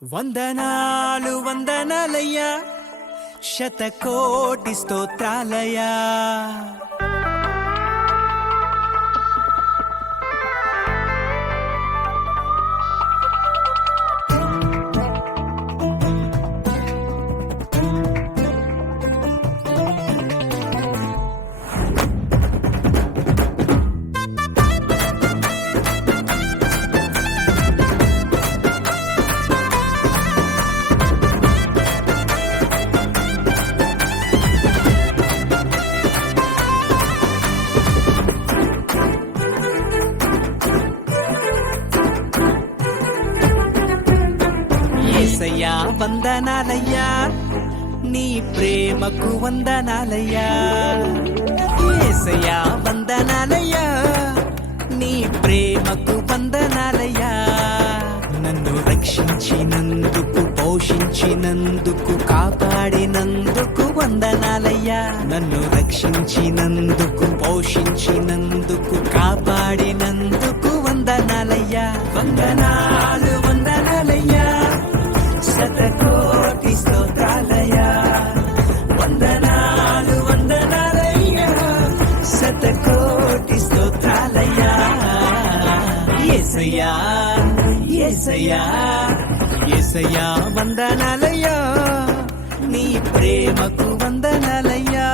వందనాలు వందనాలయ్యా, శతకోటి స్తోత్రాలయ్యా. యేసయ్యా వందనాలయ్యా, నీ ప్రేమకు వందనాలయ్యా. యేసయ్యా వందనాలయ్యా, నీ ప్రేమకు వందనాలయ్యా. నన్ను రక్షించినందుకు, పోషించినందుకు, కాపాడినందుకు వందనాలయ్యా. నన్ను రక్షించినందుకు, పోషించినందుకు, కాపాడినందుకు వందనాలయ్యా. వందనాలు వందనాలయ్యా, శతకోటి స్తోత్రాలయ్యా. వందనాలు వందనాలయ్యా, శతకోటి స్తోత్రాలయ్యా. యేసయ్యా యేసయ్యా యేసయ్యా వందనాలయ్యా, నీ ప్రేమకు వందనాలయ్యా.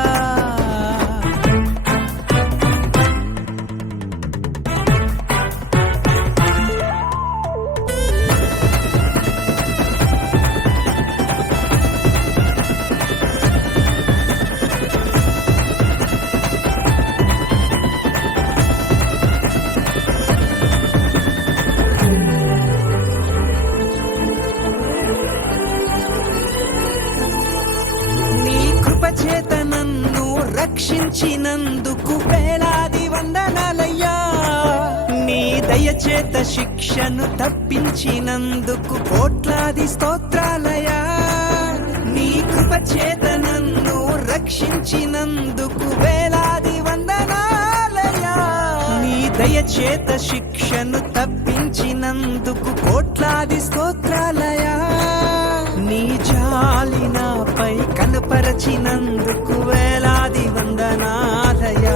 చేత నన్ను రక్షించినందుకు వేలాది వందనాలయ్యా. నీ దయచేత శిక్షను తప్పించినందుకు కోట్లాది స్తోత్రాలయ్యా. నీ కృప చేత నన్ను రక్షించినందుకు వేలాది వందనాలయ్యా. నీ దయచేత శిక్షను తప్పించినందుకు కోట్లాది స్తోత్రాలయ్యా. నీ జాలి నాపై కనపరచినందుకు వేలాది వందనాలయ్యా.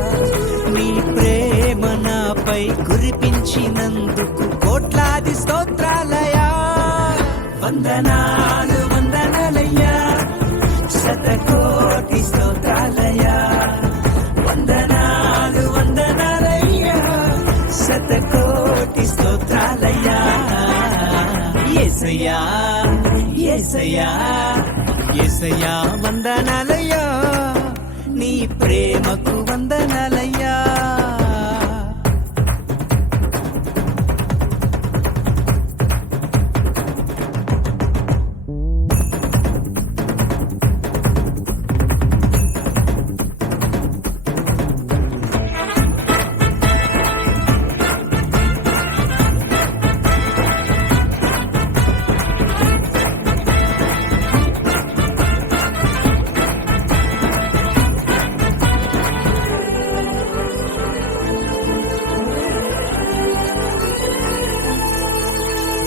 నీ ప్రేమ నాపై కురిపించినందుకు కోట్లాది స్తోత్రాలయ్యా. వందనాలు వందనాలయ్యా, శతకోటి స్తోత్రాలయ్యా. వందనాలు వందనాలయ్యా, శతకోటి స్తోత్రాలయ్యా. యేసయ్యా యేసయ్యా యేసయ్యా వందనాలయ్యా, నీ ప్రేమకు వందనాలయ్యా.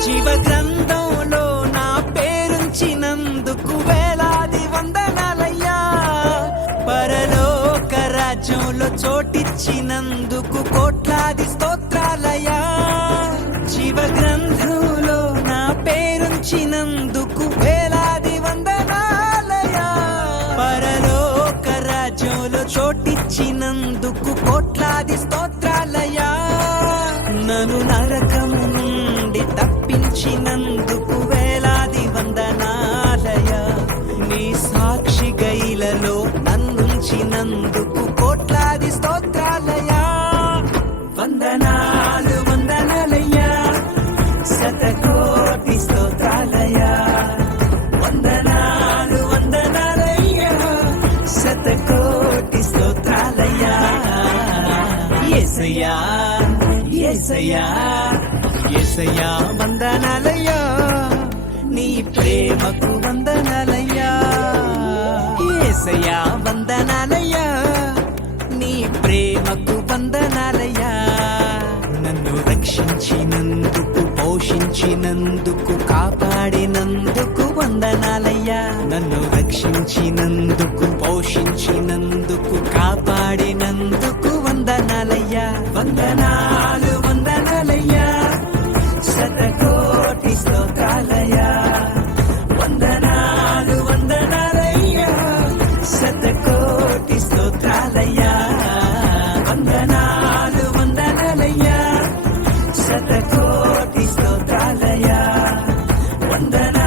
జీవ గ్రంథంలో నా పేరుంచినందుకు వేలాది వందనాలయ్యా. పరలోక రాజ్యంలో చోటిచ్చినందుకు కోట్లాది స్తోత్రాలయ్యా. జీవ గ్రంథంలో నా పేరుంచినందుకు వేలాది వందనాలయ్యా. పరలోక రాజ్యంలో చోటిచ్చినందుకు కోట్లాది స్తోత్రాలయ్యా. నన్ను నరకము నుండి తప్పించినందుకు వేలాది వందనాలయ్యా. నీ సాక్షి గైలలో నన్నుంచినందుకు కోట్లాది స్తోత్రాలయ్యా. వందనాలు వందనాలయ్యా, శతకోటి స్తోత్రాలయ్యా. వందనాలు వందనాలయ్యా, శతకోటి స్తోత్రాలయ్యా. యేసయ్యా యేసయ్యా యేసయ్యా వందనాలయ్యా, నీ ప్రేమకు వందనాలయ్యా. యేసయ్యా వందనాలయ్యా, నీ ప్రేమకు వందనాలయ్యా. నన్ను రక్షించినందుకు, పోషించి రక్షించినందుకు కాపాడినందుకు వందనాలయ్యా నన్ను రక్షించినందుకు పోషించినందుకు కాపాడినందుకు వందనాలయ్యా వందనాలు వందనాలయ్యా శతకోటి స్తోత్రాలయ్యా వందనాలు వందనాలయ్యా శతకోటి స్తోత్రాలయ్యా వందనాలు వందనాలయ్యా శతకోటి స్తోత్రాలయ్యా వందనాలు